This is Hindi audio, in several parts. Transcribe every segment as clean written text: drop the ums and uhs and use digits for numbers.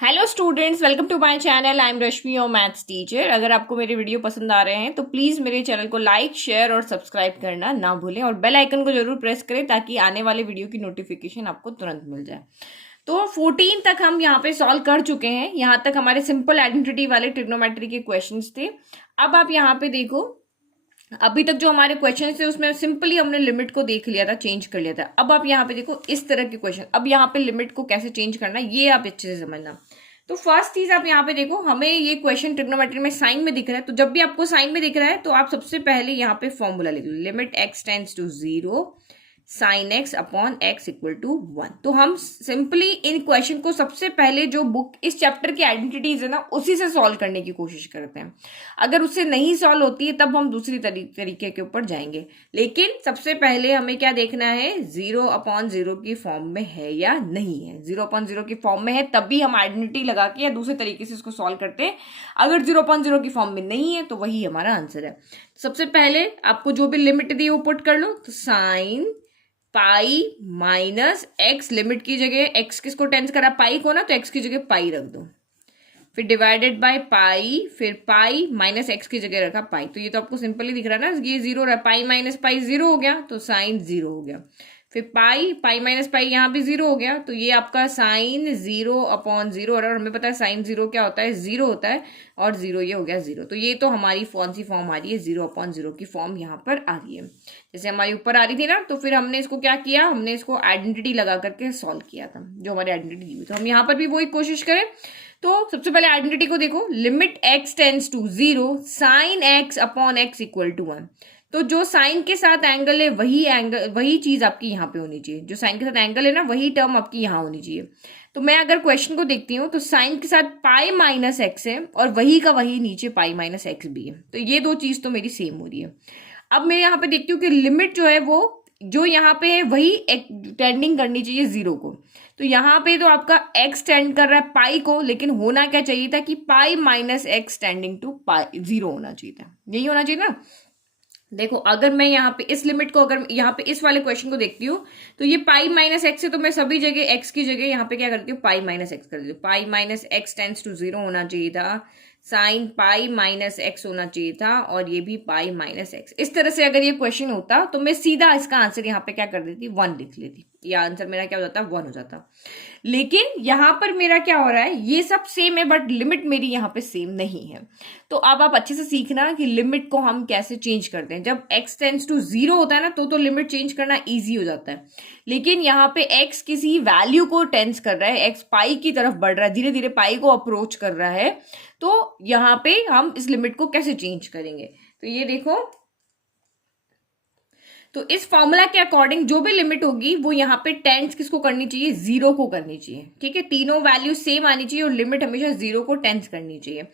Hello students, welcome to my channel. I am Rashmi, your maths teacher. अगर आपको मेरे वीडियो पसंद आ रहे हैं तो प्लीज़ मेरे चैनल को लाइक, शेयर और सब्सक्राइब करना ना भूलें और बेल आइकन को जरूर प्रेस करें ताकि आने वाले वीडियो की नोटिफिकेशन आपको तुरंत मिल जाए। तो 14 तक हम यहाँ पे सॉल्व कर चुके हैं। यहाँ तक हमारे सिंपल आइडेंटिटी वाले ट्रिग्नोमेट्री के क्वेश्चन थे। अब आप यहाँ पे देखो, अभी तक जो हमारे क्वेश्चन थे उसमें सिंपली हमने लिमिट को देख लिया था, चेंज कर लिया था। अब आप यहाँ पे देखो इस तरह के क्वेश्चन, अब यहाँ पे लिमिट को कैसे चेंज करना है ये आप अच्छे से समझना। तो फर्स्ट चीज आप यहाँ पे देखो, हमें ये क्वेश्चन ट्रिग्नोमेट्री में साइन में दिख रहा है, तो जब भी आपको साइन में दिख रहा है तो आप सबसे पहले यहाँ पे फॉर्मूला लिख लो, limit x tends to 0 sine x upon x equal to 1। तो हम सिंपली इन क्वेश्चन को सबसे पहले जो बुक इस चैप्टर की आइडेंटिटीज है ना उसी से सॉल्व करने की कोशिश करते हैं। अगर उससे नहीं सॉल्व होती है तब हम दूसरी तरीके के ऊपर जाएंगे, लेकिन सबसे पहले हमें क्या देखना है, 0/0 की फॉर्म में है या नहीं है। 0/0 की फॉर्म में है तभी हम आइडेंटिटी लगा के या दूसरे तरीके से इसको सॉल्व करते हैं। अगर 0/0 की फॉर्म में नहीं है तो वही हमारा आंसर है। सबसे पहले आपको जो भी लिमिट दी वो पुट कर लो, तो sign pi minus x, limit की जगह एक्स किसको टेंस करा, पाई को ना, तो एक्स की जगह पाई रख दो। फिर डिवाइडेड बाय पाई, फिर पाई माइनस एक्स की जगह रखा पाई। तो ये तो आपको सिंपली दिख रहा है ना, ये 0 रहा, पाई माइनस पाई 0 हो गया, तो साइन 0 हो गया। फिर पाई पाई माइनस पाई यहाँ भी 0 हो गया, तो ये आपका साइन 0/0 और हमें पता है साइन 0 क्या होता है, 0 होता है, और 0 ये हो गया 0। तो ये तो हमारी कौन सी फॉर्म आ रही है, 0/0 की फॉर्म यहाँ पर आ रही है। जैसे हमारी ऊपर आ रही थी ना, तो फिर हमने इसको क्या किया, हमने इसको आइडेंटिटी लगा करके सॉल्व किया था, जो हमारी आइडेंटिटी दी हुई। तो हम यहाँ पर भी वही कोशिश करें। तो सबसे पहले आइडेंटिटी को देखो, limit x tends to 0 sine x upon x equal to 1। तो जो साइन के साथ एंगल है वही एंगल, वही चीज आपकी यहाँ पे होनी चाहिए। जो साइन के साथ एंगल है ना वही टर्म आपकी यहाँ होनी चाहिए। तो मैं अगर क्वेश्चन को देखती हूँ तो साइन के साथ पाई माइनस एक्स है और वही का वही नीचे पाई माइनस एक्स भी है, तो ये दो चीज तो मेरी सेम हो रही है। अब मैं यहाँ पे देखती हूँ कि लिमिट जो है वो जो यहाँ पे है वही टेंडिंग करनी चाहिए 0 को। तो यहाँ पे तो आपका x टेंड कर रहा है पाई को, लेकिन होना क्या चाहिए था कि pi minus x tending to pi 0 होना चाहिए था, यही होना चाहिए ना। देखो अगर मैं यहाँ पे इस लिमिट को, अगर यहाँ पे इस वाले क्वेश्चन को देखती हूँ तो ये पाई माइनस एक्स है, तो मैं सभी जगह एक्स की जगह यहाँ पे क्या करती हूँ, पाई माइनस एक्स कर देती हूँ। Pi minus x tends to 0 होना चाहिए था, साइन पाई माइनस एक्स होना चाहिए था, और ये भी पाई माइनस एक्स। इस तरह से अगर ये क्वेश्चन होता तो मैं सीधा इसका आंसर यहाँ पे क्या कर देती, 1 लिख लेती, या आंसर मेरा क्या हो जाता, 1 हो जाता। लेकिन यहां पर मेरा क्या हो रहा है, ये सब सेम है बट लिमिट मेरी यहाँ पे सेम नहीं है। तो अब आप अच्छे से सीखना कि लिमिट को हम कैसे चेंज करते हैं। जब x टेंड्स टू 0 होता है ना तो लिमिट चेंज करना इजी हो जाता है, लेकिन यहाँ पे x किसी वैल्यू को टेंस कर रहा है, x पाई की तरफ बढ़ रहा है, धीरे धीरे पाई को अप्रोच कर रहा है, तो यहाँ पे हम इस लिमिट को कैसे चेंज करेंगे। तो ये देखो, तो इस फॉर्मूला के अकॉर्डिंग जो भी लिमिट होगी वो यहाँ पे टेंस किसको करनी चाहिए, 0 को करनी चाहिए। ठीक है, तीनों वैल्यू सेम आनी चाहिए और लिमिट हमेशा 0 को टेंस करनी चाहिए।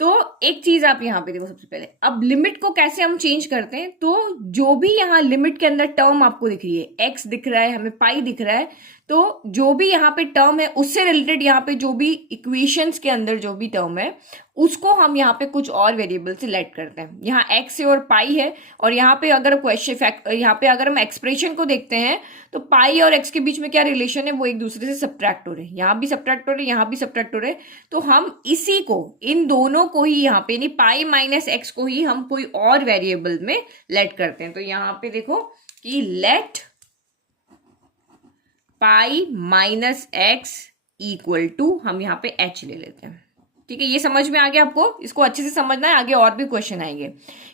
तो एक चीज आप यहाँ पे देखो, सबसे पहले अब लिमिट को कैसे हम चेंज करते हैं। तो जो भी यहाँ लिमिट के अंदर टर्म आपको दिख रही है, x दिख रहा है, हमें पाई दिख रहा है, तो जो भी यहाँ पे टर्म है उससे रिलेटेड यहाँ पे जो भी इक्वेशंस के अंदर जो भी टर्म है उसको हम यहाँ पे कुछ और वेरिएबल से लेट करते हैं। यहाँ x है और पाई है, और यहाँ पे अगर क्वेश्चन, यहाँ पे अगर हम एक्सप्रेशन को देखते हैं तो पाई और x के बीच में क्या रिलेशन है, वो एक दूसरे से सब्ट्रैक्ट हो रहे हैं, यहाँ भी सब्ट्रैक्ट हो रहे हैं, यहाँ भी सब्ट्रैक्ट हो रहे हैं। तो हम इसी को, इन दोनों को ही यहाँ पे, नहीं पाई माइनस एक्स को ही हम कोई और वेरिएबल में लेट करते हैं। तो यहाँ पे देखो कि let pi minus x equal to, हम यहाँ पे h ले लेते हैं। ठीक है, ये समझ में आ गया आपको, इसको अच्छे से समझना है, आगे और भी क्वेश्चन आएंगे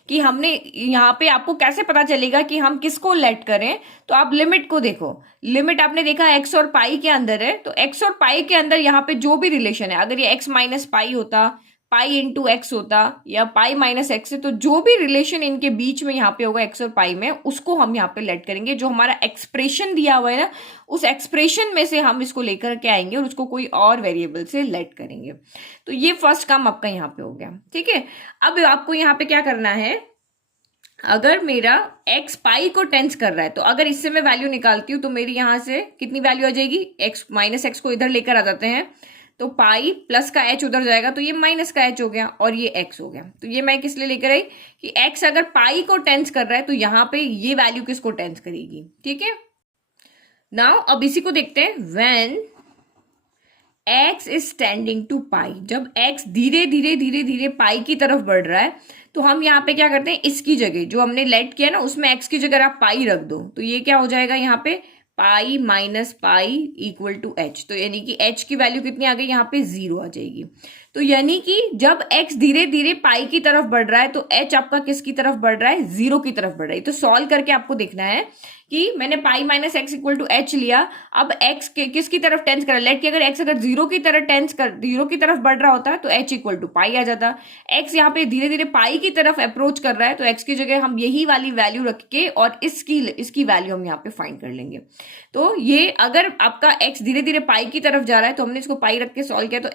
कि हमने यहाँ पे आपको कैसे पता चलेगा कि हम किसको लेट करें। तो आप लिमिट को देखो, लिमिट आपने देखा x और पाई के अंदर है, तो x और पाई के अंदर यहाँ पे जो भी रिलेशन है, अगर ये x माइनस पाई होता, पाई इंटू एक्स होता, या पाई माइनस एक्स है, तो जो भी रिलेशन इनके बीच में यहाँ पे होगा एक्स और पाई में, उसको हम यहाँ पे लेट करेंगे। जो हमारा एक्सप्रेशन दिया हुआ है ना, उस एक्सप्रेशन में से हम इसको लेकर के आएंगे और उसको कोई और वेरिएबल से लेट करेंगे। तो ये फर्स्ट काम आपका यहाँ पे हो गया। ठीक है, अब आपको यहाँ पे क्या करना है, अगर मेरा x पाई को टेंस कर रहा है, तो अगर इससे मैं वैल्यू निकालती हूँ तो मेरी यहां से कितनी वैल्यू आ जाएगी, x माइनस एक्स को इधर लेकर आ जाते हैं, तो पाई प्लस का h उधर जाएगा, तो ये माइनस का h हो गया और ये x हो गया। तो ये मैं किस लिए लेकर आई कि x अगर पाई को टेंस कर रहा है तो यहाँ पे ये वैल्यू किसको टेंस करेगी। ठीक है, नाउ अब इसी को देखते हैं, when x is tending to pi, जब x धीरे धीरे धीरे धीरे पाई की तरफ बढ़ रहा है तो हम यहाँ पे क्या करते हैं, इसकी जगह जो हमने लेट किया ना उसमें x की जगह आप पाई रख दो, तो ये क्या हो जाएगा यहाँ पे pi minus pi equal to h. तो यानी कि h की वैल्यू कितनी आ गई, यहाँ पे 0 आ जाएगी। तो यानी कि जब x धीरे धीरे पाई की तरफ बढ़ रहा है तो h आपका किसकी तरफ बढ़ रहा है, 0 की तरफ बढ़ रहा है। तो सॉल्व करके आपको देखना है कि मैंने pi minus x equal to h लिया, अब x किसकी तरफ टेंस कर, लेट कि अगर x अगर 0 की तरफ जीरो की तरफ बढ़ रहा होता है तो h इक्वल टू पाई आ जाता। x यहाँ पे धीरे धीरे पाई की तरफ अप्रोच कर रहा है तो x की जगह हम यही वाली वैल्यू रख के और इसकी वैल्यू हम यहाँ पे फाइंड कर लेंगे। तो ये अगर आपका x धीरे धीरे पाई की तरफ जा रहा है तो हमने इसको पाई रख के सॉल्व किया, तो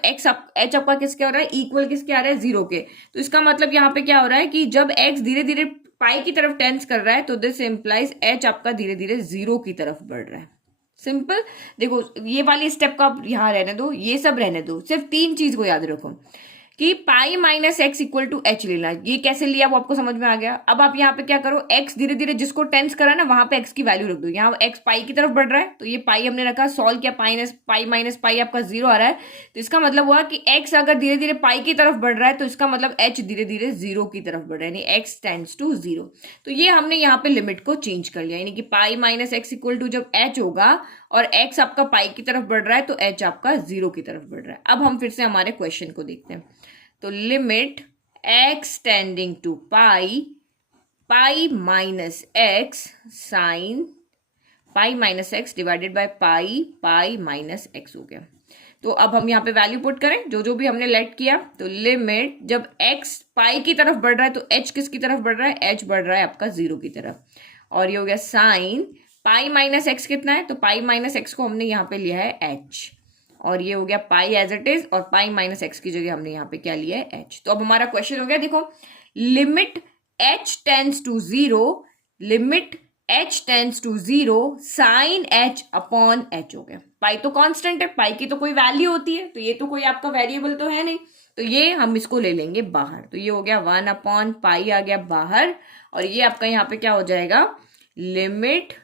h आपका किसके हो रहा है, इक्वल किसके आ रहा है, 0 के। तो इसका मतलब यहाँ पे क्या हो रहा है कि जब x धीरे धीरे पाई की तरफ टेंस कर रहा है तो दिस इंप्लाइज h आपका धीरे धीरे 0 की तरफ बढ़ रहा है। सिंपल। देखो ये वाली स्टेप को आप यहां रहने दो, ये सब रहने दो, सिर्फ 3 चीज को याद रखो कि pi minus x equal to h लेना। ये कैसे लिया वो आपको समझ में आ गया। अब आप यहाँ पे क्या करो, x धीरे धीरे जिसको टेंस करा ना वहां पे x की वैल्यू रख दो। यहाँ x पाई की तरफ बढ़ रहा है तो ये पाई हमने रखा, सॉल्व किया, पाई माइनस पाई आपका 0 आ रहा है। तो इसका मतलब हुआ कि x अगर धीरे धीरे पाई की तरफ बढ़ रहा है तो इसका मतलब h धीरे धीरे 0 की तरफ बढ़ रहा है, यानी x टेंड्स टू 0। तो ये हमने यहाँ पे लिमिट को चेंज कर लिया, यानी कि pi minus x equal to जब h होगा और x आपका पाई की तरफ बढ़ रहा है तो h आपका 0 की तरफ बढ़ रहा है। अब हम फिर से हमारे क्वेश्चन को देखते हैं। तो limit x tending to pi minus x sine pi minus x divided by pi minus x हो गया। तो अब हम यहाँ पे वैल्यू पुट करें जो भी हमने लेट किया। तो लिमिट जब x पाई की तरफ बढ़ रहा है तो h किसकी तरफ बढ़ रहा है, h बढ़ रहा है आपका 0 की तरफ। और ये हो गया साइन पाई माइनस एक्स कितना है, तो पाई माइनस एक्स को हमने यहाँ पे लिया है h, और ये हो गया पाई एज इट इज, और पाई माइनस एक्स की जगह हमने यहाँ पे क्या लिया है, h। तो अब हमारा क्वेश्चन हो गया, देखो limit h tends to 0, limit h tends to 0 sine h upon h हो गया। पाई तो कांस्टेंट है, पाई की तो कोई वैल्यू होती है, तो ये तो कोई आपका वेरिएबल तो है नहीं, तो ये हम इसको ले लेंगे बाहर। तो ये हो गया 1 अपॉन पाई आ गया बाहर, और ये आपका यहाँ पे क्या हो जाएगा, limit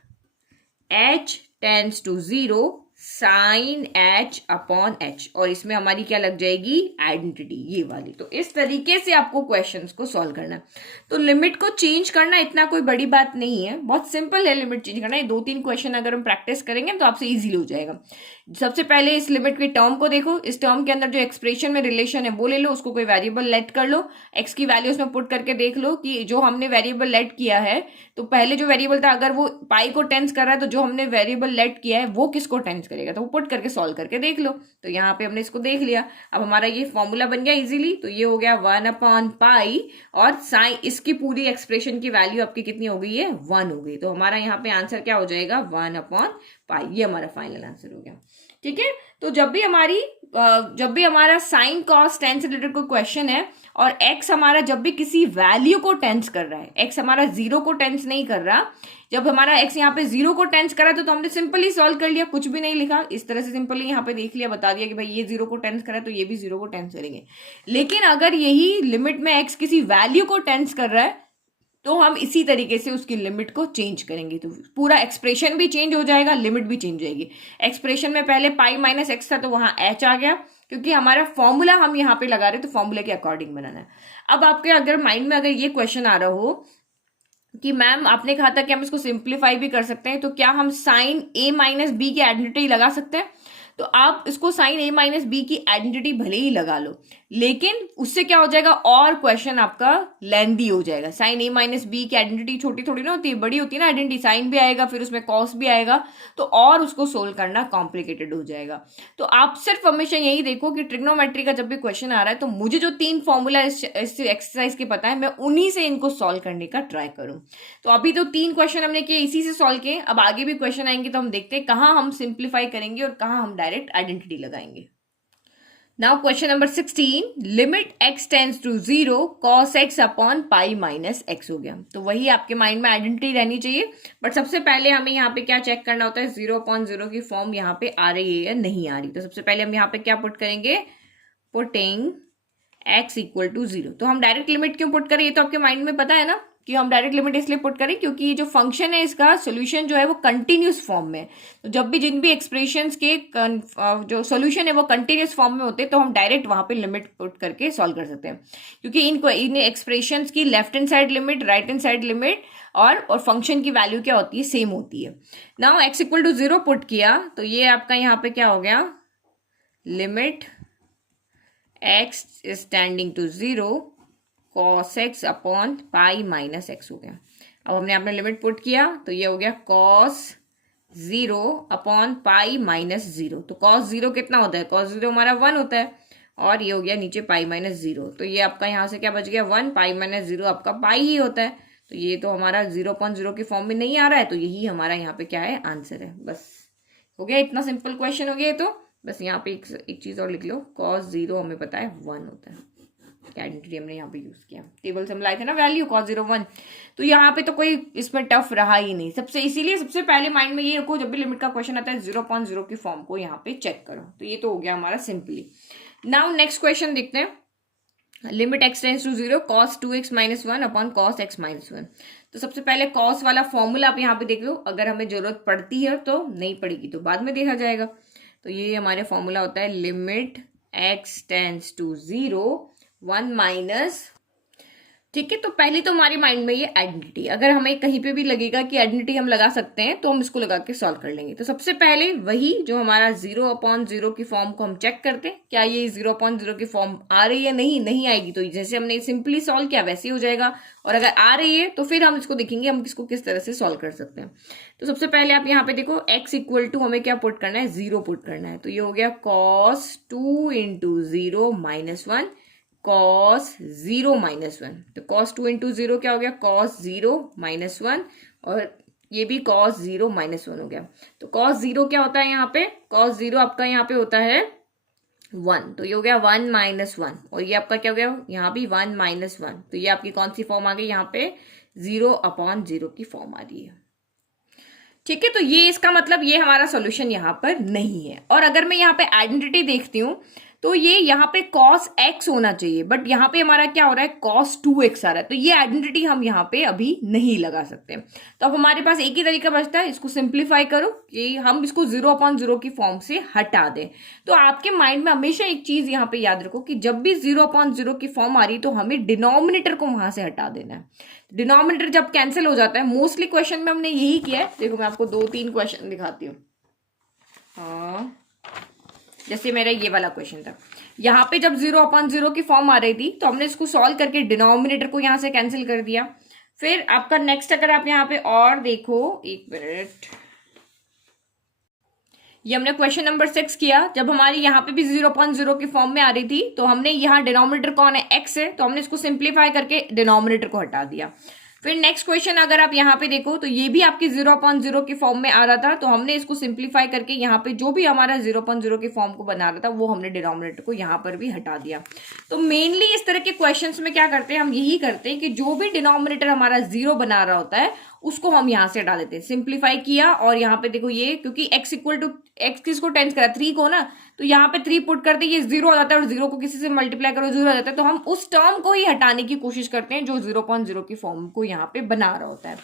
h tends to 0 sine h upon h, और इसमें हमारी क्या लग जाएगी, आइडेंटिटी ये वाली। तो इस तरीके से आपको क्वेश्चंस को सॉल्व करना है। तो लिमिट को चेंज करना इतना कोई बड़ी बात नहीं है, बहुत सिंपल है लिमिट चेंज करना। ये 2-3 क्वेश्चन अगर हम प्रैक्टिस करेंगे तो आपसे इजीली हो जाएगा। सबसे पहले इस लिमिट के टर्म को देखो, इस टर्म के अंदर जो एक्सप्रेशन में रिलेशन है वो ले लो, उसको कोई वेरिएबल लेट कर लो, x की वैल्यू उसमें पुट करके देख लो कि जो हमने वेरिएबल लेट किया है, तो पहले जो वेरिएबल था अगर वो पाई को टेंस कर रहा है तो जो हमने वेरिएबल लेट किया है वो किसको टेंस करेगा, तो वो पुट करके सॉल्व करके देख लो। तो यहाँ पे हमने इसको देख लिया। अब हमारा ये फॉर्मूला बन गया इजीली। तो ये हो गया 1 अपॉन पाई, और साइन इसकी पूरी एक्सप्रेशन की वैल्यू आपकी कितनी हो गई है, 1 हो गई। तो हमारा यहाँ पे आंसर क्या हो जाएगा, 1 अपॉन पाई, ये हमारा फाइनल आंसर हो गया। ठीक है। तो जब भी हमारा साइन कॉस टेन से रिलेटेड कोई क्वेश्चन है और x हमारा जब भी किसी वैल्यू को टेंस कर रहा है, x हमारा 0 को टेंस नहीं कर रहा, जब हमारा x यहाँ पे 0 को टेंस कर रहा है तो हमने सिंपली सॉल्व कर लिया, कुछ भी नहीं लिखा, इस तरह से सिंपली यहाँ पे देख लिया, बता दिया कि भाई ये 0 को टेंस कर रहा है तो ये भी 0 को टेंस करेंगे। लेकिन अगर यही लिमिट में x किसी वैल्यू को टेंस कर रहा है तो हम इसी तरीके से उसकी लिमिट को चेंज करेंगे, तो पूरा एक्सप्रेशन भी चेंज हो जाएगा, लिमिट भी चेंज हो जाएगी। एक्सप्रेशन में पहले पाई माइनस एक्स था तो वहां h आ गया, क्योंकि हमारा फॉर्मूला हम यहाँ पे लगा रहे हैं तो फॉर्मूला के अकॉर्डिंग बनाना है। अब आपके अगर माइंड में अगर ये क्वेश्चन आ रहा हो कि मैम आपने कहा था कि हम इसको सिंप्लीफाई भी कर सकते हैं, तो क्या हम साइन a माइनस बी की आइडेंटिटी लगा सकते हैं, तो आप इसको साइन a माइनस बी की आइडेंटिटी भले ही लगा लो, लेकिन उससे क्या हो जाएगा, और क्वेश्चन आपका लेंदी हो जाएगा। साइन a माइनस बी की आइडेंटिटी छोटी थोड़ी ना होती है, बड़ी होती है ना आइडेंटिटी, साइन भी आएगा फिर उसमें कॉस भी आएगा, तो और उसको सोल्व करना कॉम्प्लिकेटेड हो जाएगा। तो आप सिर्फ हमेशा यही देखो कि ट्रिग्नोमेट्री का जब भी क्वेश्चन आ रहा है तो मुझे जो 3 फॉर्मूला इस एक्सरसाइज के पता है, मैं उन्हीं से इनको सॉल्व करने का ट्राई करूं। तो अभी तो 3 क्वेश्चन हमने किए, इसी से सॉल्व किए, अब आगे भी क्वेश्चन आएंगे तो हम देखते हैं कहाँ हम सिंप्लीफाई करेंगे और कहाँ हम डायरेक्ट आइडेंटिटी लगाएंगे। Now question number 16, limit x tends to 0 cos x upon pi minus x हो गया। तो वही आपके माइंड में आइडेंटिटी रहनी चाहिए, बट सबसे पहले हमें यहाँ पे क्या चेक करना होता है, 0/0 की फॉर्म यहाँ पे आ रही है या नहीं आ रही। तो सबसे पहले हम यहाँ पे क्या पुट करेंगे, पुटिंग x इक्वल टू 0। तो हम डायरेक्ट लिमिट क्यों पुट करें, ये तो आपके माइंड में पता है ना, कि हम डायरेक्ट लिमिट इसलिए पुट करें क्योंकि ये जो फंक्शन है इसका सोल्यूशन जो है वो कंटिन्यूस फॉर्म में है। तो जब भी जिन भी एक्सप्रेशंस के जो सोल्यूशन है वो कंटिन्यूस फॉर्म में होते हैं तो हम डायरेक्ट वहां पे लिमिट पुट करके सॉल्व कर सकते हैं, क्योंकि इन एक्सप्रेशंस की left hand side limit, right hand side limit और फंक्शन की वैल्यू क्या होती है, सेम होती है। Now x equal to 0 put किया तो ये आपका यहाँ पे क्या हो गया, limit x is tending to 0 cos x upon pi minus x हो गया। अब हमने अपने लिमिट पुट किया तो ये हो गया cos 0 अपॉन पाई माइनस 0। तो cos 0 कितना होता है, cos 0 हमारा 1 होता है, और ये हो गया नीचे पाई माइनस 0। तो ये आपका यहाँ से क्या बच गया 1, पाई माइनस 0 आपका पाई ही होता है। तो ये तो हमारा 0.0 की फॉर्म में नहीं आ रहा है, तो यही हमारा यहाँ पे क्या है, आंसर है। बस हो गया, इतना सिंपल क्वेश्चन हो गया। तो बस यहाँ पे एक चीज और लिख लो, cos 0 हमें पता है 1 होता है, आइडेंटिटी हमने यहाँ पे यूज किया, टेबल से हम लाए थे ना वैल्यू cos 0 1। तो यहाँ पे तो कोई इसमें टफ रहा ही नहीं, इसीलिए सबसे पहले माइंड में ये रखो, जब भी लिमिट का क्वेश्चन आता है 0.0 की फॉर्म को यहाँ पे चेक करो। तो ये तो हो गया हमारा सिंपली। नाउ नेक्स्ट क्वेश्चन देखते हैं, limit x tends to 0 cos 2x minus 1 upon cos x minus 1। तो सबसे पहले cos वाला फॉर्मूला आप यहाँ पे देख लो, अगर हमें जरूरत पड़ती है तो, नहीं पड़ेगी तो बाद में देखा जाएगा। तो ये हमारे फॉर्मूला होता है limit x tends to 0 1 minus, ठीक है। तो पहले तो हमारे माइंड में ये आइडेंटिटी, अगर हमें कहीं पे भी लगेगा कि आइडेंटिटी हम लगा सकते हैं तो हम इसको लगा के सॉल्व कर लेंगे। तो सबसे पहले वही जो हमारा 0/0 की फॉर्म को हम चेक करते हैं, क्या ये 0/0 की फॉर्म आ रही है, नहीं आएगी तो जैसे हमने सिंपली सॉल्व किया वैसे ही हो जाएगा, और अगर आ रही है तो फिर हम इसको देखेंगे हम इसको किस तरह से सॉल्व कर सकते हैं। तो सबसे पहले आप यहाँ पे देखो x इक्वल टू हमें क्या पुट करना है, 0 पुट करना है। तो ये हो गया cos 2 into 0 minus 1 cos 0 minus 1। तो cos 2 इंटू 0 क्या हो गया, cos 0 माइनस 1, और ये भी cos 0 माइनस 1 हो गया। तो cos 0 क्या होता है यहाँ पे, cos 0 आपका यहाँ पे होता है 1, तो ये हो गया 1 माइनस 1, और ये आपका क्या हो गया यहाँ भी 1 माइनस 1। तो ये आपकी कौन सी फॉर्म आ गई, यहाँ पे 0/0 की फॉर्म आ रही है, ठीक है। तो ये इसका मतलब ये हमारा सॉल्यूशन यहाँ पर नहीं है। और अगर मैं यहाँ पे आइडेंटिटी देखती हूँ तो ये यहाँ पे cos x होना चाहिए, बट यहाँ पे हमारा क्या हो रहा है, cos 2x आ रहा है। तो ये आइडेंटिटी हम यहाँ पे अभी नहीं लगा सकते। तो अब हमारे पास एक ही तरीका बचता है, इसको सिंप्लीफाई करो कि हम इसको 0/0 की फॉर्म से हटा दें। तो आपके माइंड में हमेशा एक चीज यहाँ पे याद रखो कि जब भी 0/0 की फॉर्म आ रही तो हमें डिनोमिनेटर को वहां से हटा देना है। डिनोमिनेटर जब कैंसिल हो जाता है, मोस्टली क्वेश्चन में हमने यही किया है। देखो मैं आपको 2-3 क्वेश्चन दिखाती हूँ। हाँ, जैसे मेरा ये वाला क्वेश्चन था, यहाँ पे जब 0/0 की फॉर्म आ रही थी तो हमने इसको सॉल्व करके डिनोमिनेटर को यहाँ से कैंसिल कर दिया। फिर आपका नेक्स्ट अगर आप यहाँ पे और देखो, एक मिनट, ये हमने क्वेश्चन नंबर 6 किया, जब हमारी यहाँ पे भी 0/0 की फॉर्म में आ रही थी तो हमने यहाँ डिनोमिनेटर कौन है, x है, तो हमने इसको सिंप्लीफाई करके डिनोमिनेटर को हटा दिया। फिर नेक्स्ट क्वेश्चन अगर आप यहाँ पे देखो तो ये भी आपकी 0/0 की फॉर्म में आ रहा था, तो हमने इसको सिंप्लीफाई करके यहाँ पे जो भी हमारा 0/0 की फॉर्म को बना रहा था वो हमने डिनोमिनेटर को यहाँ पर भी हटा दिया। तो मेनली इस तरह के क्वेश्चंस में क्या करते हैं, हम यही करते हैं कि जो भी डिनोमिनेटर हमारा 0 बना रहा होता है उसको हम यहाँ से हटा देते हैं। सिंप्लीफाई किया और यहाँ पे देखो ये, क्योंकि x इक्वल टू x किसको टेंस करा, 3 को ना, तो यहाँ पे 3 पुट करते ये 0 हो जाता है, और 0 को किसी से मल्टीप्लाई करो 0 हो जाता है। तो हम उस टर्म को ही हटाने की कोशिश करते हैं जो 0/0 की फॉर्म को यहाँ पे बना रहा होता है।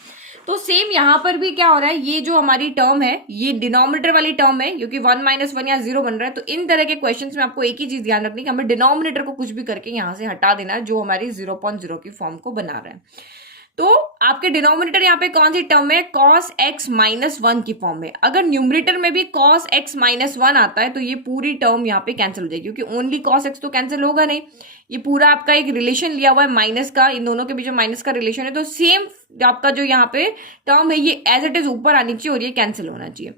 तो सेम यहाँ पर भी क्या हो रहा है, ये जो हमारी टर्म है ये डिनोमिनेटर वाली टर्म है, क्योंकि 1 माइनस 1 या 0 बन रहा है। तो इन तरह के क्वेश्चंस में आपको एक ही चीज ध्यान रखनी है कि हमें डिनोमिनेटर को कुछ भी करके यहाँ से हटा देना है जो हमारी 0/0 की फॉर्म को बना रहा है। तो आपके डिनोमिनेटर यहाँ पे कौन सी टर्म है, cos x माइनस 1 की फॉर्म में। अगर न्यूमरेटर में भी cos x माइनस 1 आता है तो ये पूरी टर्म यहाँ पे कैंसिल हो जाएगी, क्योंकि ओनली cos x तो कैंसिल होगा नहीं, ये पूरा आपका एक रिलेशन लिया हुआ है माइनस का, इन दोनों के बीच में माइनस का रिलेशन है। तो सेम आपका जो यहाँ पे टर्म है ये एज इट इज ऊपर आनी चाहिए और ये कैंसिल होना चाहिए।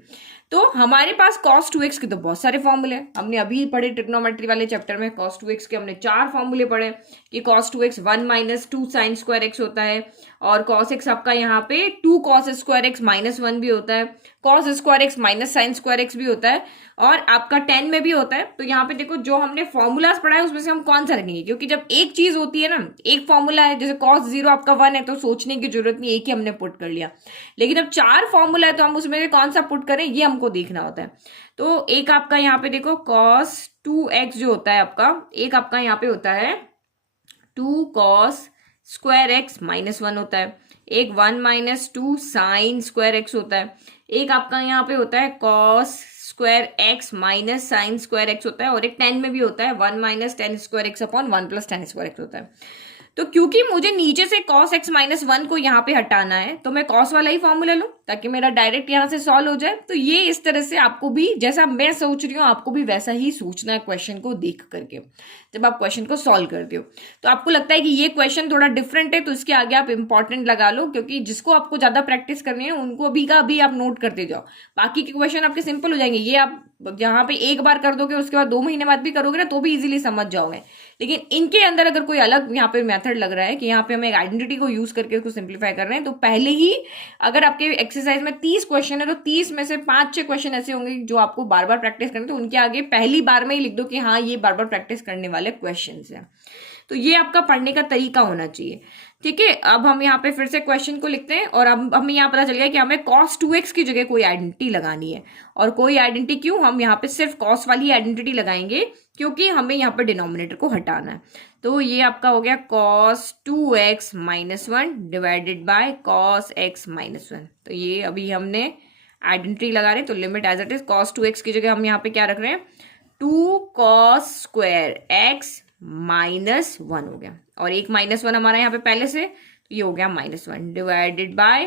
तो हमारे पास cos 2x के तो बहुत सारे फॉर्मूले हैं, हमने अभी पढ़े ट्रिग्नोमेट्री वाले चैप्टर में cos 2x के हमने 4 फॉर्मूले पढ़े कि cos 2x 1 minus 2 sine square x होता है, और cos x आपका यहाँ पे 2 cos स्क्वायर x माइनस 1 भी होता है, cos square x minus sine square x भी होता है, और आपका 10 में भी होता है। तो यहाँ पे देखो जो हमने फॉर्मूलाज पढ़ा है उसमें से हम कौन सा रखेंगे, क्योंकि जब एक चीज होती है ना, एक फॉर्मूला है, जैसे cos 0 आपका 1 है तो सोचने की जरूरत नहीं, एक ही हमने पुट कर लिया। लेकिन अब 4 फॉर्मूला है तो हम उसमें कौन सा पुट करें ये हमको देखना होता है। तो एक आपका यहाँ पे देखो cos 2x जो होता है आपका, एक आपका यहाँ पे होता है 2 cos स्क्वायर एक्स माइनस 1 होता है, एक 1 माइनस 2 साइन स्क्वायर एक्स होता है, एक आपका यहाँ पे होता है cos square x minus sine square x होता है, और एक 10 में भी होता है 1 minus ten square x upon 1 plus ten square x होता है। तो क्योंकि मुझे नीचे से cos x माइनस 1 को यहाँ पे हटाना है, तो मैं cos वाला ही फॉर्मूला लूं ताकि मेरा डायरेक्ट यहाँ से सॉल्व हो जाए। तो ये इस तरह से आपको भी जैसा मैं सोच रही हूँ आपको भी वैसा ही सोचना है क्वेश्चन को देख करके। जब आप क्वेश्चन को सॉल्व करते हो तो आपको लगता है कि ये क्वेश्चन थोड़ा डिफरेंट है, तो इसके आगे आप इंपॉर्टेंट लगा लो, क्योंकि जिसको आपको ज्यादा प्रैक्टिस करनी है उनको अभी का अभी आप नोट करते जाओ। बाकी के क्वेश्चन आपके सिंपल हो जाएंगे, ये आप यहाँ पे एक बार कर दोगे उसके बाद 2 महीने बाद भी करोगे ना तो भी इजीली समझ जाओगे। लेकिन इनके अंदर अगर कोई अलग यहाँ पे मेथड लग रहा है कि यहाँ पे हम एक आइडेंटिटी को यूज करके इसको सिंप्लीफाई कर रहे हैं, तो पहले ही अगर आपके एक्सरसाइज में 30 क्वेश्चन है तो 30 में से 5-6 क्वेश्चन ऐसे होंगे जो आपको बार बार प्रैक्टिस करने, तो उनके आगे पहली बार में ही लिख दो कि हाँ ये बार बार प्रैक्टिस करने वाले क्वेश्चन है। तो ये आपका पढ़ने का तरीका होना चाहिए। ठीक है, अब हम यहाँ पे फिर से क्वेश्चन को लिखते हैं और अब हमें यहाँ पता चल गया कि हमें cos 2x की जगह कोई आइडेंटिटी लगानी है। और कोई आइडेंटिटी क्यों, हम यहाँ पे सिर्फ cos वाली आइडेंटिटी लगाएंगे क्योंकि हमें यहाँ पे डिनोमिनेटर को हटाना है। तो ये आपका हो गया cos 2x minus 1 divided by cos x minus 1। तो ये अभी हमने आइडेंटिटी लगा रहे हैं, तो limit as it is cos 2x की जगह हम यहाँ पे क्या रख रहे हैं 2 cos स्क्वायर x माइनस 1 हो गया, और एक माइनस 1 हमारा यहाँ पे पहले से, तो ये हो गया minus 1 divided by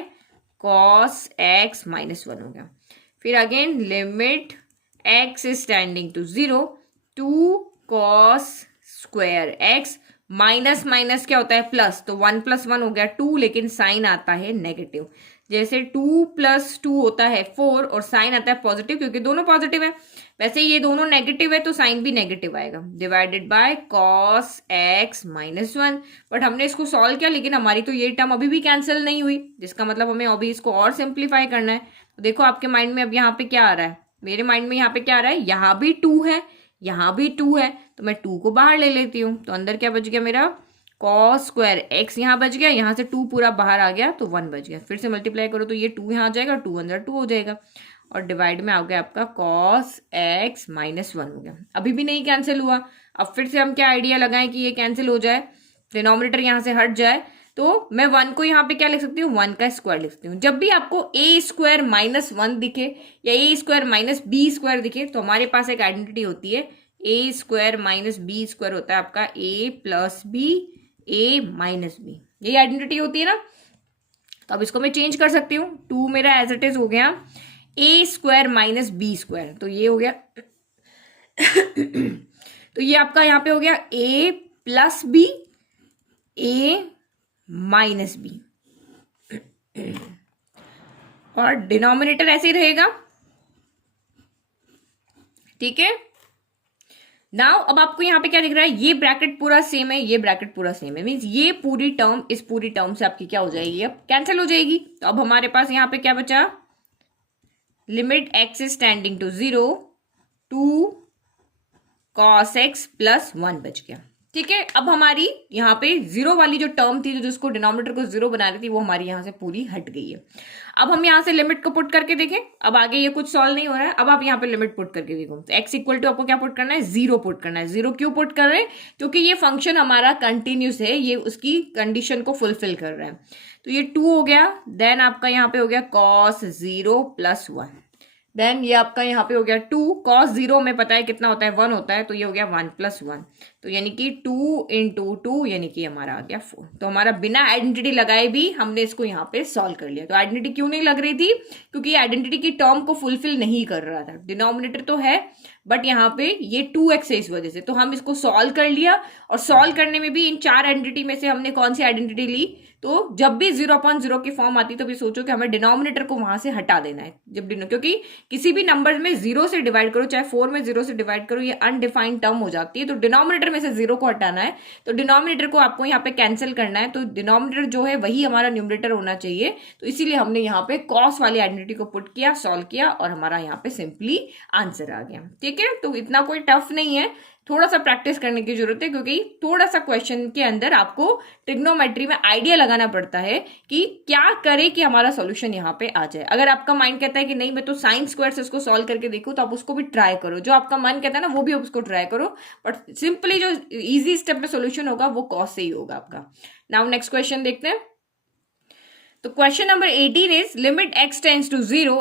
cos x minus 1 हो गया। फिर again limit x is tending to 0 2 cos square x minus minus क्या होता है प्लस, तो 1 प्लस 1 हो गया 2, लेकिन साइन आता है नेगेटिव। जैसे 2 प्लस 2 होता है 4 और साइन आता है पॉजिटिव, क्योंकि दोनों पॉजिटिव है। वैसे ये दोनों नेगेटिव है तो साइन भी नेगेटिव आएगा, divided by cos x minus 1। But हमने इसको सॉल्व किया लेकिन हमारी तो ये टर्म अभी भी कैंसिल नहीं हुई, जिसका मतलब हमें अभी इसको और सिंप्लीफाई करना है। तो देखो आपके माइंड में अब यहाँ पे क्या आ रहा है, मेरे माइंड में यहाँ पे क्या आ रहा है, यहाँ भी 2 है यहाँ भी 2 है, तो मैं 2 को बाहर ले लेती हूँ। तो अंदर क्या बच गया मेरा cos स्क्वायर x यहाँ बच गया, यहाँ से 2 पूरा बाहर आ गया तो 1 बच गया। फिर से मल्टीप्लाई करो तो ये 2 यहाँ आ जाएगा, 2 अंदर 2 हो जाएगा, और डिवाइड में आ गया आपका cos x माइनस 1 हो गया। अभी भी नहीं कैंसिल हुआ। अब फिर से हम क्या आइडिया लगाएं कि ये कैंसिल हो जाए, डिनोमिनेटर यहाँ से हट जाए। तो मैं 1 को यहाँ पे क्या लिख सकती हूँ, 1 का स्क्वायर लिख सकती हूँ। जब भी आपको a स्क्वायर माइनस 1 दिखे या a square minus b square दिखे, तो हमारे पास एक आइडेंटिटी होती है a square minus b square होता है आपका a plus b a minus b, यही आइडेंटिटी होती है ना। तो अब इसको मैं चेंज कर सकती हूँ, 2 मेरा एज इट इज हो गया a square minus b square, तो ये हो गया तो ये आपका यहाँ पे हो गया a plus b a minus b, और डिनोमिनेटर ऐसे ही रहेगा। ठीक है, नाउ अब आपको यहाँ पे क्या दिख रहा है, ये ब्रैकेट पूरा सेम है, ये ब्रैकेट पूरा सेम है, मीन्स ये पूरी टर्म इस पूरी टर्म से आपकी क्या हो जाएगी, अब कैंसिल हो जाएगी। तो अब हमारे पास यहाँ पे क्या बचा, limit x is tending to 0 2 cos x plus 1 बच गया। ठीक है, अब हमारी यहाँ पे 0 वाली जो टर्म थी, जो जिसको डिनोमिनेटर को 0 बना रही थी, वो हमारी यहाँ से पूरी हट गई है। अब हम यहाँ से लिमिट को पुट करके देखें, अब आगे ये कुछ सॉल्व नहीं हो रहा है। अब आप यहाँ पे लिमिट पुट करके देखो, तो x इक्वल टू आपको क्या पुट करना है, 0 पुट करना है। 0 क्यों पुट कर रहे हैं, क्योंकि ये फंक्शन हमारा कंटिन्यूस है, ये उसकी कंडीशन को फुलफिल कर रहा है। तो ये 2 हो गया, देन आपका यहाँ पे हो गया cos 0 प्लस 1, देन ये आपका यहाँ पे हो गया 2 cos 0 में पता है कितना होता है, 1 होता है, तो ये हो गया 1 प्लस 1, तो यानी कि 2 इंटू 2 यानी कि हमारा आ गया 4। तो हमारा बिना आइडेंटिटी लगाए भी हमने इसको यहाँ पे सॉल्व कर लिया। तो आइडेंटिटी क्यों नहीं लग रही थी, क्योंकि आइडेंटिटी की टर्म को फुलफिल नहीं कर रहा था। डिनोमिनेटर तो है बट यहाँ पे ये 2x है, इस वजह से। तो हम इसको सॉल्व कर लिया, और सॉल्व करने में भी इन 4 आइडेंटिटी में से हमने कौन सी आइडेंटिटी ली, तो जब भी 0/0 की फॉर्म आती तो भी सोचो कि हमें डिनोमिनेटर को वहां से हटा देना है। क्योंकि किसी भी नंबर में 0 से डिवाइड करो, चाहे 4 में 0 से डिवाइड करो, ये अनडिफाइंड टर्म हो जाती है। तो डिनोमिनेटर में से 0 को हटाना है, तो डिनोमिनेटर को आपको यहाँ पे कैंसिल करना है। तो डिनोमिनेटर जो है वही हमारा न्यूमरेटर होना चाहिए। तो इसीलिए हमने यहाँ पे कॉस वाली आइडेंटिटी को पुट किया, सॉल्व किया, और हमारा यहाँ पे सिंपली आंसर आ गया। ठीक है, तो इतना कोई टफ नहीं है, थोड़ा सा प्रैक्टिस करने की जरूरत है, क्योंकि थोड़ा सा क्वेश्चन के अंदर आपको ट्रिग्नोमेट्री में आइडिया लगाना पड़ता है कि क्या करे कि हमारा सॉल्यूशन यहाँ पे आ जाए। अगर आपका माइंड कहता है कि नहीं मैं तो साइन स्क्वायर से इसको सॉल्व करके देखूँ, तो आप उसको भी ट्राई करो। जो आपका मन कहता है ना वो भी आप उसको ट्राई करो, बट सिंपली जो इजी स्टेप में सोल्यूशन होगा वो कॉस से ही होगा आपका। नाउ नेक्स्ट क्वेश्चन देखते हैं। तो question number 18 is limit x tends to 0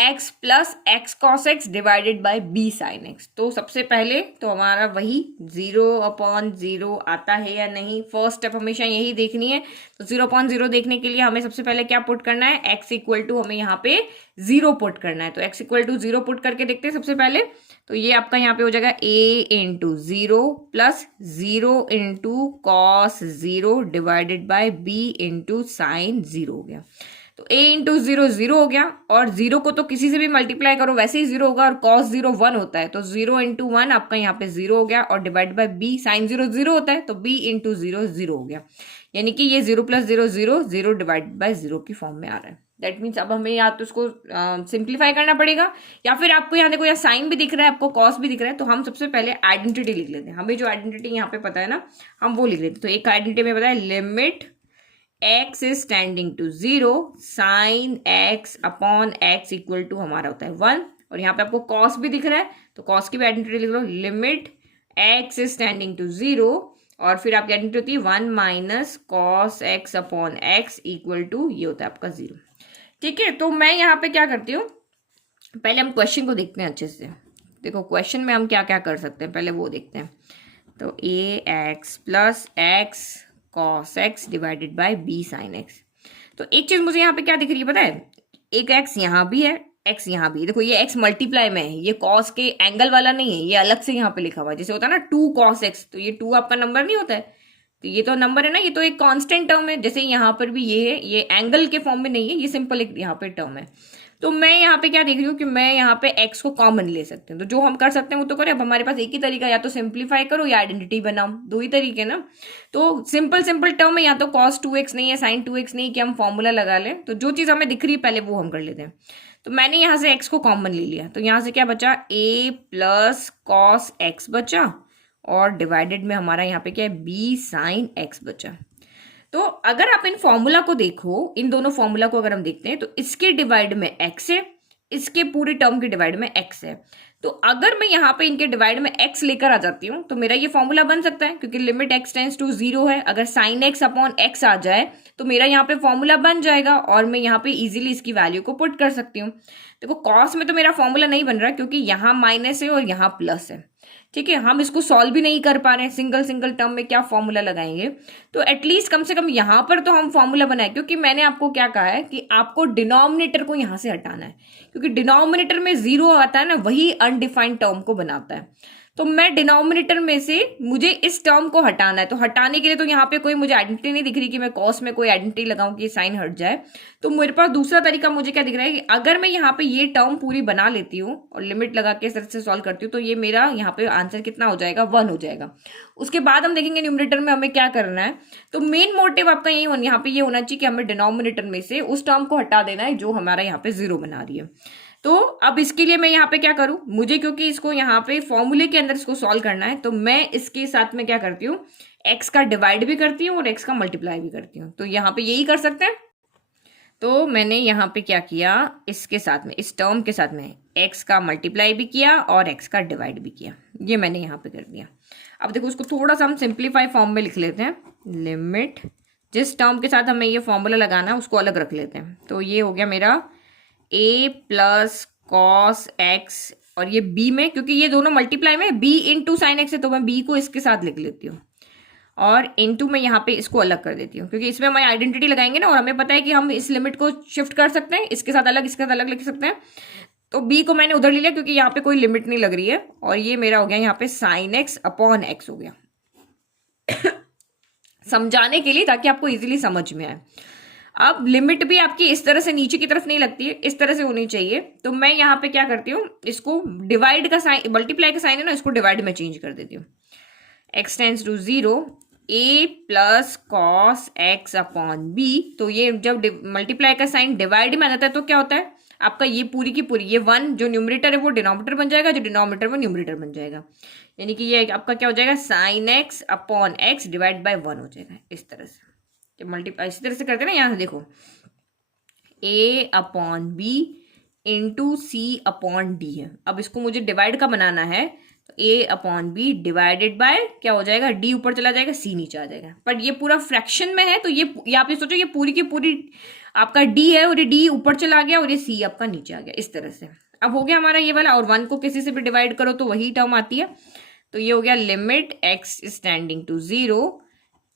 ax plus x cos x divided by b sin x। तो सबसे पहले तो हमारा वही 0/0 आता है या नहीं, फर्स्ट स्टेप हमेशा यही देखनी है। तो 0/0 देखने के लिए हमें सबसे पहले क्या पुट करना है, x इक्वल टू हमें यहाँ पे 0 पुट करना है। तो x इक्वल टू 0 पुट करके देखते हैं सबसे पहले। तो ये आपका यहाँ पे हो जाएगा a into 0 plus 0 into cos 0 divided by b into sine 0 हो गया। तो a इंटू 0 0 हो गया, और 0 को तो किसी से भी मल्टीप्लाई करो वैसे ही 0 होगा, और cos 0 1 होता है, तो 0 इंटू 1 आपका यहाँ पे 0 हो गया, और डिवाइड बाय b साइन 0 0 होता है, तो b इंटू 0 0 हो गया। यानी कि ये 0 प्लस 0 0 0 डिवाइड बाय 0 की फॉर्म में आ रहा है। दैट मीन्स अब हमें या तो इसको सिंप्लीफाई करना पड़ेगा, या फिर आपको यहाँ देखो यहाँ साइन भी दिख रहा है, आपको कॉस भी दिख रहा है, तो हम सबसे पहले आइडेंटिटी लिख लेते हैं। हमें जो आइडेंटिटी यहाँ पे पता है ना, हम वो लिख लेते हैं। तो एक आइडेंटिटी में पता है limit x is tending to 0 sine x upon x equal to हमारा होता है 1, और यहाँ पे आपको कॉस भी दिख रहा है, तो कॉस की भी आइडेंटिटी लिख लो, limit x is tending to 0, और फिर आपकी आइडेंटिटी होती है 1 minus cos x upon x equal to ये होता है आपका 0। ठीक है, तो मैं यहाँ पे क्या करती हूँ, पहले हम क्वेश्चन को देखते हैं अच्छे से। देखो क्वेश्चन में हम क्या क्या कर सकते हैं, पहले वो देखते हैं। तो ax plus x cos x divided by b sin x। तो एक चीज मुझे यहाँ पे क्या दिख रही है पता है, एक x यहाँ भी है, x यहाँ भी। देखो ये x मल्टीप्लाई में है, ये cos के एंगल वाला नहीं है, ये अलग से यहाँ पे लिखा हुआ है। जैसे होता है ना 2 cos x, तो ये 2 आपका नंबर नहीं होता है, तो ये तो नंबर है ना, ये तो एक कांस्टेंट टर्म है। जैसे यहाँ पर भी ये है, ये एंगल के फॉर्म में नहीं है, ये सिंपल एक यहाँ पे टर्म है। तो मैं यहाँ पे क्या देख रही हूँ कि मैं यहाँ पे x को कॉमन ले सकते हैं। तो जो हम कर सकते हैं वो तो करें। अब हमारे पास एक ही तरीका, या तो सिंप्लीफाई करो या आइडेंटिटी बनाओ, दो ही तरीके ना। तो सिंपल टर्म है, या तो cos 2x नहीं है, sin 2x नहीं कि हम फॉर्मूला लगा लें। तो जो चीज़ हमें दिख रही है पहले वो हम कर लेते हैं। तो मैंने यहाँ से x को कॉमन ले लिया, तो यहाँ से क्या बचा, a प्लस कॉस x बचा, और डिवाइडेड में हमारा यहाँ पे क्या है, b साइन x बचा। तो अगर आप इन फॉर्मूला को देखो, इन दोनों फॉर्मूला को अगर हम देखते हैं, तो इसके डिवाइड में x है, इसके पूरे टर्म के डिवाइड में x है। तो अगर मैं यहाँ पे इनके डिवाइड में x लेकर आ जाती हूँ, तो मेरा ये फॉर्मूला बन सकता है, क्योंकि लिमिट x टेंस टू 0 है। अगर साइन x अपॉन x आ जाए तो मेरा यहाँ पे फॉर्मूला बन जाएगा, और मैं यहाँ पे इजीली इसकी वैल्यू को पुट कर सकती हूँ। देखो कॉस में तो मेरा फॉर्मूला नहीं बन रहा, क्योंकि यहाँ माइनस है और यहाँ प्लस है। ठीक है, हम इसको सॉल्व भी नहीं कर पा रहे हैं, सिंगल टर्म में क्या फॉर्मूला लगाएंगे। तो एटलीस्ट कम से कम यहाँ पर तो हम फॉर्मूला बनाए, क्योंकि मैंने आपको क्या कहा है कि आपको डिनोमिनेटर को यहाँ से हटाना है, क्योंकि डिनोमिनेटर में 0 आता है ना, वही अनडिफाइंड टर्म को बनाता है। तो मैं डिनोमिनेटर में से मुझे इस टर्म को हटाना है, तो हटाने के लिए तो यहाँ पे कोई मुझे आइडेंटिटी नहीं दिख रही कि मैं कॉस में कोई आइडेंटिटी लगाऊं कि साइन हट जाए। तो मेरे पास दूसरा तरीका मुझे क्या दिख रहा है कि अगर मैं यहाँ पे ये टर्म पूरी बना लेती हूँ और लिमिट लगा के इस तरह से सॉल्व करती हूँ, तो ये मेरा यहाँ पे आंसर कितना हो जाएगा, 1 हो जाएगा। उसके बाद हम देखेंगे न्यूमरेटर में हमें क्या करना है। तो मेन मोटिव आपका यही यहाँ पे ये होना चाहिए कि हमें डिनोमिनेटर में से उस टर्म को हटा देना है जो हमारा यहाँ पे 0 बना रही है। तो अब इसके लिए मैं यहाँ पे क्या करूं, मुझे क्योंकि इसको यहाँ पे फॉर्मूले के अंदर इसको सॉल्व करना है, तो मैं इसके साथ में क्या करती हूँ, x का डिवाइड भी करती हूँ और x का मल्टीप्लाई भी करती हूँ। तो यहाँ पे यही कर सकते हैं। तो मैंने यहाँ पे क्या किया, इसके साथ में, इस टर्म के साथ में x का मल्टीप्लाई भी किया और x का डिवाइड भी किया, ये मैंने यहाँ पे कर दिया। अब देखो उसको थोड़ा सा हम सिंप्लीफाई फॉर्म में लिख लेते हैं। लिमिट, जिस टर्म के साथ हमें ये फॉर्मूला लगाना है उसको अलग रख लेते हैं। तो ये हो गया मेरा a प्लस कॉस एक्स, और ये b में, क्योंकि ये दोनों मल्टीप्लाई में, b इंटू साइन एक्स है, तो मैं b को इसके साथ लिख लेती हूँ, और इंटू में यहाँ पे इसको अलग कर देती हूँ, क्योंकि इसमें हमें आइडेंटिटी लगाएंगे ना, और हमें पता है कि हम इस लिमिट को शिफ्ट कर सकते हैं, इसके साथ अलग, इसके साथ अलग लिख सकते हैं। तो b को मैंने उधर ले लिया क्योंकि यहाँ पे कोई लिमिट नहीं लग रही है, और ये मेरा हो गया यहाँ पे साइन एक्स अपॉन एक्स हो गया समझाने के लिए, ताकि आपको इजीली समझ में आए। अब लिमिट भी आपकी इस तरह से नीचे की तरफ नहीं लगती है, इस तरह से होनी चाहिए। तो मैं यहाँ पे क्या करती हूँ, इसको डिवाइड का साइन, मल्टीप्लाई का साइन है ना, इसको डिवाइड में चेंज कर देती हूँ। x tends to 0 a plus cos x upon b. तो ये जब मल्टीप्लाई का साइन डिवाइड में आ जाता है तो क्या होता है, आपका ये पूरी की पूरी ये 1 जो न्यूमरेटर है वो डिनोमिनेटर बन जाएगा, जो डिनोमिनेटर वो न्यूमरेटर बन जाएगा। यानी कि ये आपका क्या हो जाएगा, sign x upon x divide by 1 हो जाएगा। इस तरह से जब मल्टीप्लाई इसी तरह से करते हैं ना, यहाँ से देखो a upon b into c upon d है। अब इसको मुझे डिवाइड का बनाना है, तो a upon b divided by क्या हो जाएगा, d ऊपर चला जाएगा, c नीचे आ जाएगा। पर ये पूरा फ्रैक्शन में है, तो ये आप ये सोचो ये पूरी की पूरी आपका d है और ये d ऊपर चला गया और ये c आपका नीचे आ गया। इस तरह से अब हो गया हमारा ये वाला। और 1 को किसी से भी डिवाइड करो तो वही टर्म आती है। तो ये हो गया limit x tending to 0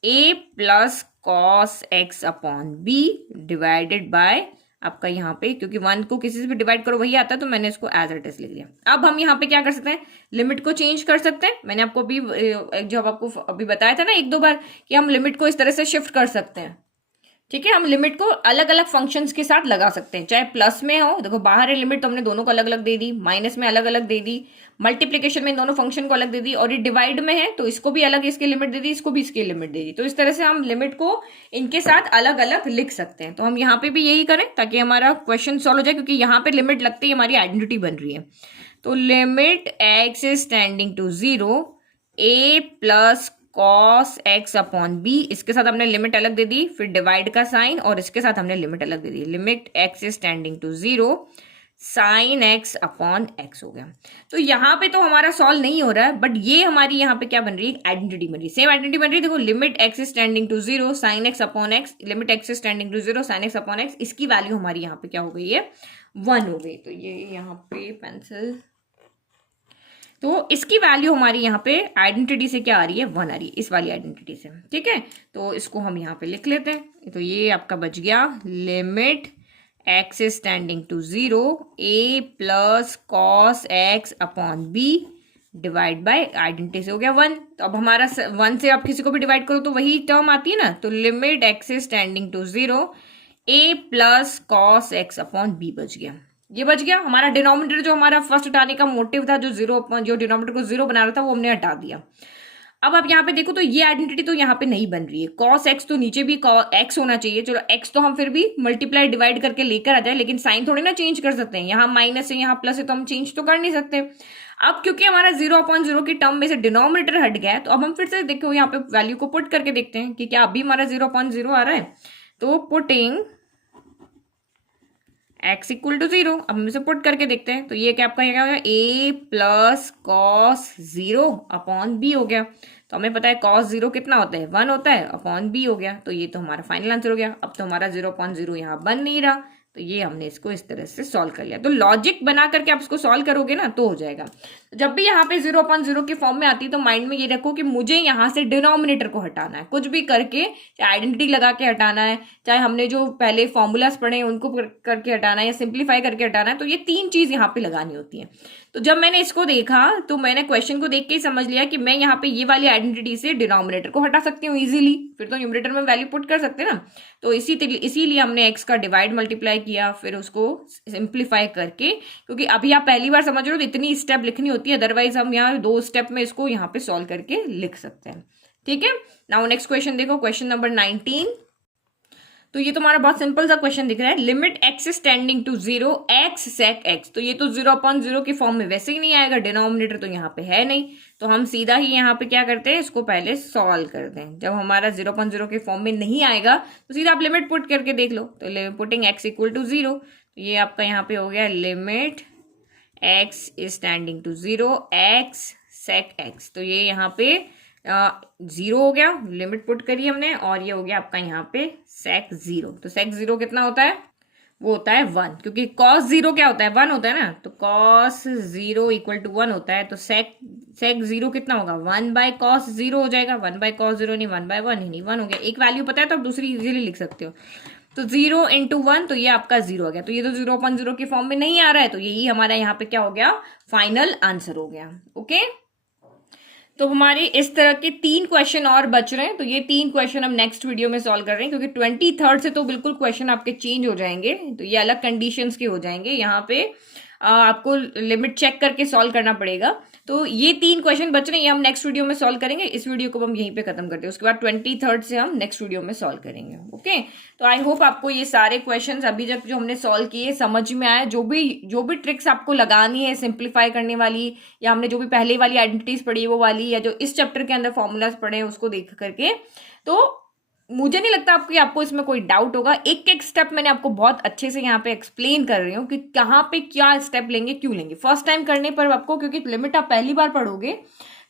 a plus cos x upon b divided by आपका यहाँ पे, क्योंकि 1 को किसी से भी डिवाइड करो वही आता है, तो मैंने इसको एज इट इज लिख दिया। अब हम यहाँ पे क्या कर सकते हैं, लिमिट को चेंज कर सकते हैं। मैंने आपको अभी जब आपको अभी बताया था ना 1-2 बार कि हम लिमिट को इस तरह से शिफ्ट कर सकते हैं। ठीक है, हम लिमिट को अलग अलग फंक्शंस के साथ लगा सकते हैं, चाहे प्लस में हो, देखो बाहर है लिमिट तो हमने दोनों को अलग अलग दे दी, माइनस में अलग अलग दे दी, मल्टीप्लिकेशन में दोनों फंक्शन को अलग दे दी, और ये डिवाइड में है तो इसको भी अलग इसकी लिमिट दे दी, इसको भी इसकी लिमिट दे दी। तो इस तरह से हम लिमिट को इनके साथ अलग अलग लिख सकते हैं। तो हम यहाँ पे भी यही करें ताकि हमारा क्वेश्चन सॉल्व हो जाए, क्योंकि यहाँ पे लिमिट लगते ही हमारी आइडेंटिटी बन रही है। तो limit x is tending to 0 a plus cos x upon b, इसके साथ हमने लिमिट अलग दे दी, फिर डिवाइड का साइन, और इसके साथ हमने लिमिट अलग दे दी। Limit x is tending to 0 sine x upon x हो गया। तो यहाँ पे तो हमारा सॉल्व नहीं हो रहा है, बट ये हमारी यहाँ पे क्या बन रही है, आइडेंटिटी बन रही है, सेम आइडेंटिटी बन रही है। देखो limit x is tending to 0 sine x upon x, limit x is tending to 0 sine x upon x, इसकी वैल्यू हमारी यहाँ पे क्या हो गई है, 1 हो गई। तो ये यहाँ पे पेंसिल, तो इसकी वैल्यू हमारी यहाँ पे आइडेंटिटी से क्या आ रही है, 1 आ रही है, इस वाली आइडेंटिटी से। ठीक है, तो इसको हम यहाँ पे लिख लेते हैं। तो ये आपका बच गया limit x is tending to 0 a plus cos x upon b divide by identity से हो गया 1। तो अब हमारा 1 से आप किसी को भी डिवाइड करो तो वही टर्म आती है ना। तो limit x is tending to 0 a plus cos x upon b बच गया। ये बच गया हमारा डिनोमिनेटर, जो हमारा फर्स्ट हटाने का मोटिव था, जो डिनोमिनेटर को 0 बना रहा था, वो हमने हटा दिया। अब आप यहाँ पे देखो तो ये आइडेंटिटी तो यहाँ पे नहीं बन रही है, कॉस एक्स तो नीचे भी एक्स होना चाहिए। चलो एक्स तो हम फिर भी मल्टीप्लाई डिवाइड करके लेकर आ जाए, लेकिन साइन थोड़ी ना चेंज कर सकते हैं, यहाँ माइनस है यहाँ प्लस है तो हम चेंज तो कर नहीं सकते। अब क्योंकि हमारा 0/0 की टर्म में से डिनोमिनेटर हट गया है, तो अब हम फिर से देखो यहाँ पे वैल्यू को पुट करके देखते हैं कि क्या अभी हमारा 0/0 आ रहा है। तो पुटिंग x इक्वल टू 0, अब हम इसे पुट करके देखते हैं। तो ये क्या आपका क्या हो गया, a plus cos 0 upon b हो गया। तो हमें पता है कॉस 0 कितना होता है, 1 होता है, अपॉन बी हो गया। तो ये तो हमारा फाइनल आंसर हो गया। अब तो हमारा 0/0 यहाँ बन नहीं रहा, तो ये हमने इसको इस तरह से सॉल्व कर लिया। तो लॉजिक बना करके आप इसको सॉल्व करोगे ना तो हो जाएगा। जब भी यहाँ पे 0/0 के फॉर्म में आती है तो माइंड में ये रखो कि मुझे यहाँ से डिनोमिनेटर को हटाना है, कुछ भी करके, चाहे आइडेंटिटी लगा के हटाना है, चाहे हमने जो पहले फॉर्मूलाज पढ़े हैं उनको करके हटाना है, या सिंप्लीफाई करके हटाना है। तो ये 3 चीज यहाँ पे लगानी होती है। तो जब मैंने इसको देखा तो मैंने क्वेश्चन को देख के ही समझ लिया कि मैं यहाँ पे ये वाली आइडेंटिटी से डिनोमिनेटर को हटा सकती हूँ इजीली, फिर तो न्यूमरेटर में वैल्यू पुट कर सकते हैं ना। तो इसीलिए हमने एक्स का डिवाइड मल्टीप्लाई किया, फिर उसको सिंप्लीफाई करके, क्योंकि अभी आप पहली बार समझ रहे हो तो इतनी स्टेप लिखनी होती है, अदरवाइज हम यहाँ 2 स्टेप में इसको यहाँ पे सॉल्व करके लिख सकते हैं। ठीक है, नाउ नेक्स्ट क्वेश्चन देखो, क्वेश्चन नंबर 19। तो ये तुम्हारा बहुत सिंपल सा क्वेश्चन दिख रहा है, limit x is tending to 0 x sec x. तो ये तो 0/0 के फॉर्म में वैसे ही नहीं आएगा, डिनोमिनेटर तो यहाँ पे है नहीं, तो हम सीधा ही यहाँ पे क्या करते हैं, इसको पहले सॉल्व करते हैं। जब हमारा 0/0 के फॉर्म में नहीं आएगा तो सीधा आप लिमिट पुट करके देख लो। तो पुटिंग एक्स इक्वल टू 0, तो ये आपका यहाँ पे हो गया limit x is tending to 0 x sec x. तो ये यहाँ पे 0 हो गया, लिमिट पुट करी हमने, और ये हो गया आपका यहाँ पे सेक 0। तो सेक 0 कितना होता है, वो होता है 1, क्योंकि कॉस 0 क्या होता है, 1 होता है ना। तो कॉस 0 इक्वल टू 1 होता है। तो सेक 0 कितना होगा, 1/cos 0 हो जाएगा। 1/cos 0 नहीं, 1/1 ही नहीं, 1 हो गया। एक वैल्यू पता है तो आप दूसरी इजीली लिख सकते हो। तो 0 × 1, तो ये आपका 0 हो गया। तो ये तो 0/0 के फॉर्म में नहीं आ रहा है, तो यही हमारा यहाँ पे क्या हो गया, फाइनल आंसर हो गया। ओके, तो हमारे इस तरह के 3 क्वेश्चन और बच रहे हैं। तो ये 3 क्वेश्चन हम नेक्स्ट वीडियो में सॉल्व कर रहे हैं, क्योंकि 23rd से तो बिल्कुल क्वेश्चन आपके चेंज हो जाएंगे। तो ये अलग कंडीशंस के हो जाएंगे, यहाँ पे आपको लिमिट चेक करके सॉल्व करना पड़ेगा। तो ये 3 क्वेश्चन बच रहे हैं, ये हम नेक्स्ट वीडियो में सॉल्व करेंगे। इस वीडियो को हम यहीं पे खत्म करते हैं, उसके बाद 23rd से हम नेक्स्ट वीडियो में सॉल्व करेंगे। ओके, तो आई होप आपको ये सारे क्वेश्चंस अभी तक जो हमने सॉल्व किए समझ में आए। जो भी ट्रिक्स आपको लगानी है सिंप्लीफाई करने वाली, या हमने जो भी पहले वाली आइडेंटिटीज पढ़ी वो वाली, या जो इस चैप्टर के अंदर फॉर्मूलाज पढ़े हैं उसको देख करके, तो मुझे नहीं लगता आपको इसमें कोई डाउट होगा। एक एक स्टेप मैंने आपको बहुत अच्छे से यहाँ पे एक्सप्लेन कर रही हूँ कि कहाँ पे क्या स्टेप लेंगे, क्यों लेंगे। फर्स्ट टाइम करने पर आपको, क्योंकि लिमिट आप पहली बार पढ़ोगे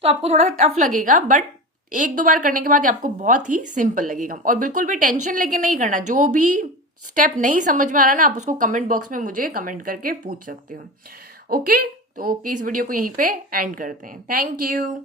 तो आपको थोड़ा सा टफ लगेगा, बट 1-2 बार करने के बाद आपको बहुत ही सिंपल लगेगा। और बिल्कुल भी टेंशन लेके नहीं करना, जो भी स्टेप नहीं समझ में आ रहा ना, आप उसको कमेंट बॉक्स में मुझे कमेंट करके पूछ सकते हो। ओके, तो इस वीडियो को यहीं पे एंड करते हैं। Thank you.